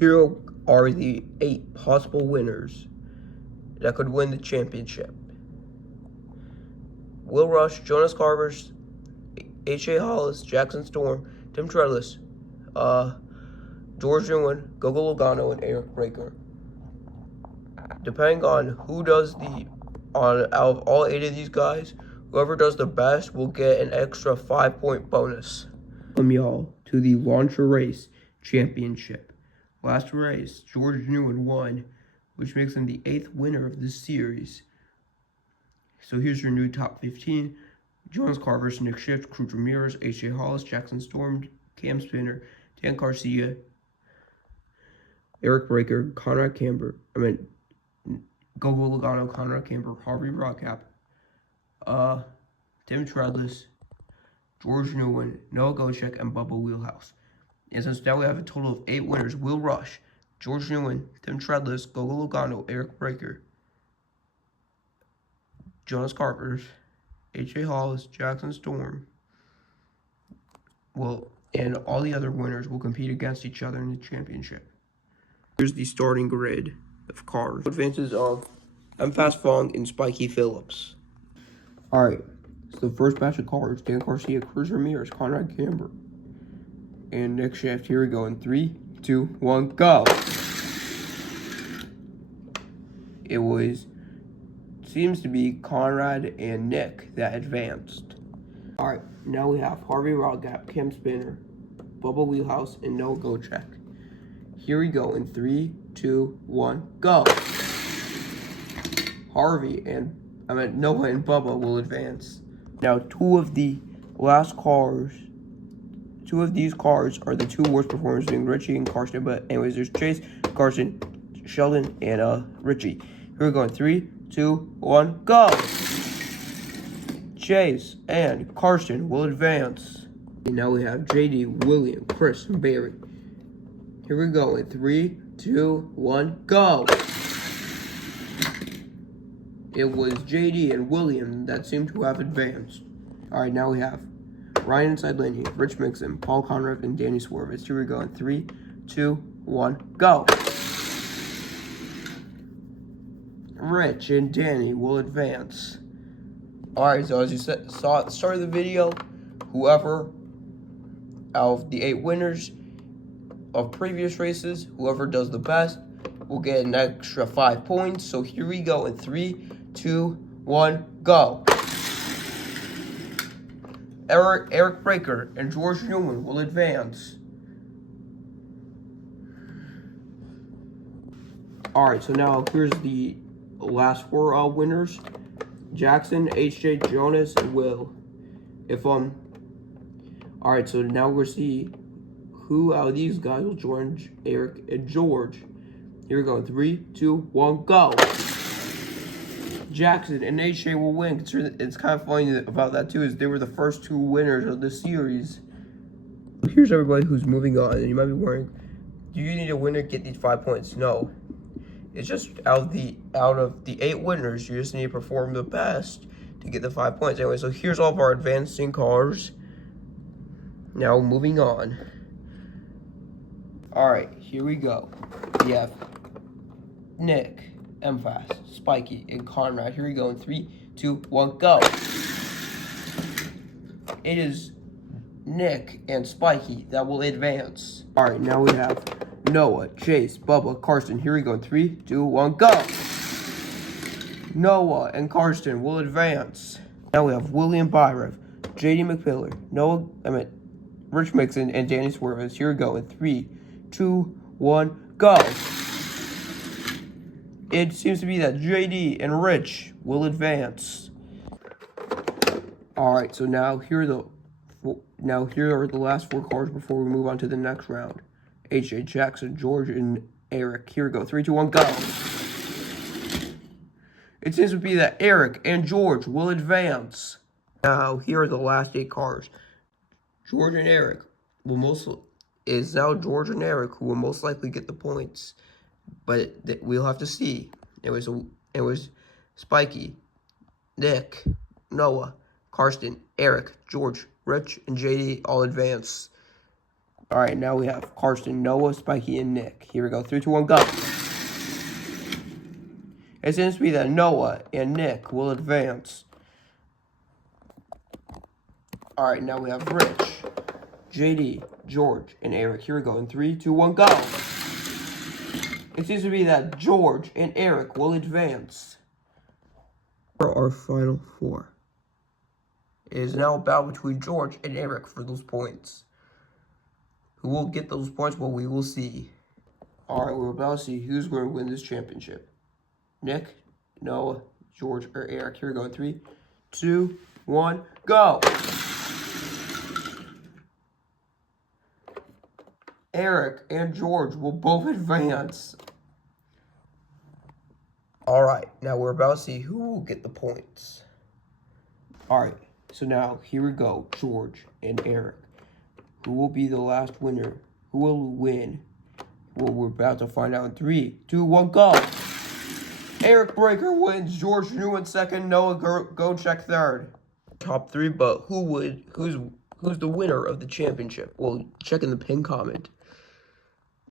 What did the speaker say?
Here are the 8 possible winners that could win the championship. Will Rush, Jonas Carvers, H.A. Hollis, Jackson Storm, Tim Trellis, George Newman, Gogo Logano, and Eric Breaker. Depending on who does out of all 8 of these guys, whoever does the best will get an extra 5-point bonus. Welcome y'all to the Launcher Race Championship. Last race, George Newman won, which makes him the 8th winner of this series. So here's your new top 15. Jonas Carvers, Nick Schiff, Cruz Ramirez, H.A. Hollis, Jackson Storm, Cam Spinner, Dan Garcia, Eric Breaker, Gogo Logano, Conrad Camber, Harvey Rockcap, Tim Trellis, George Newman, Noah Goschek, and Bubba Wheelhouse. And since now we have a total of 8 winners, Will Rush, George Newman, Tim Trellis, Gogo Logano, Eric Breaker, Jonas Carvers, H.A. Hollis, Jackson Storm, and all the other winners will compete against each other in the championship. Here's the starting grid of cars. Advances of M. Fast Fong and Spiky Phillips. Alright, so the first batch of cars, Dan Garcia, Cruz Ramirez, Conrad Camber, and Nick Schiff. Here we go in 3, 2, 1, go! Seems to be Conrad and Nick that advanced. Alright, now we have Harvey Rockcap, Cam Spinner, Bubba Wheelhouse, and Noah Goschek. Here we go in 3, 2, 1, go! Noah and Bubba will advance. Now, two of these cars are the 2 worst performers, being Richie and Carson. But anyways, there's Chase, Carson, Sheldon, and Richie. Here we go in 3, 2, 1, go! Chase and Carson will advance. And now we have JD, William, Chris, and Barry. Here we go in 3, 2, 1, go! It was JD and William that seemed to have advanced. Alright, now we have Ryan inside Laney, Rich Mixon, Paul Conrad, and Danny Swervis. Here we go in 3, 2, 1, go! Rich and Danny will advance. Alright, so as you saw at the start of the video, whoever out of the 8 winners of previous races, whoever does the best will get an extra 5 points. So here we go in 3, 2, 1, go! Eric Breaker and George Newman will advance. Alright, so now here's the last 4 winners. Jackson, HJ, Jonas, and Will. Alright, so now we'll see who out of these guys will join Eric and George. Here we go in 3, 2, 1, go! Jackson and HJ will win. It's kind of funny about that too, is they were the first 2 winners of the series. Here's everybody who's moving on, and you might be wondering, do you need a winner to get these 5 points? No. It's just out of the 8 winners, you just need to perform the best to get the 5 points. Anyway, so here's all of our advancing cars. Now moving on. Alright, here we go. We have Nick, M-Fast, Spiky, and Conrad. Here we go in 3, 2, 1, go! It is Nick and Spiky that will advance. Alright, now we have Noah, Chase, Bubba, Carson. Here we go in 3, 2, 1, go! Noah and Carson will advance. Now we have William Byrev, JD McPiller, Rich Mixon, and Danny Swervis. Here we go in 3, 2, 1, go! It seems to be that JD and Rich will advance. Alright, so now here are the last 4 cars before we move on to the next round. H.A., Jackson, George, and Eric. Here we go. 3, 2, 1, go! It seems to be that Eric and George will advance. Now, here are the last 8 cars. George and Eric will George and Eric who will most likely get the points. But we'll have to see. It was Spiky, Nick, Noah, Karsten, Eric, George, Rich, and JD all advance. All right, now we have Karsten, Noah, Spiky, and Nick. Here we go. 3, 2, 1, go. It seems to be that Noah and Nick will advance. All right, now we have Rich, JD, George, and Eric. Here we go. In 3, 2, 1, go. It seems to be that George and Eric will advance. For our final 4. It is now a battle between George and Eric for those points. Who will get those points? Well, we will see. All right, we're about to see who's going to win this championship. Nick, Noah, George, or Eric. Here we go. In 3, 2, 1, go. Eric and George will both advance. All right, now we're about to see who will get the points. All right, so now here we go. George and Eric. Who will be the last winner? Who will win? Well, we're about to find out in 3, 2, 1, go. Eric Breaker wins. George New in second. Noah Go-Check third. Top 3, but who's the winner of the championship? Well, check in the pin comment.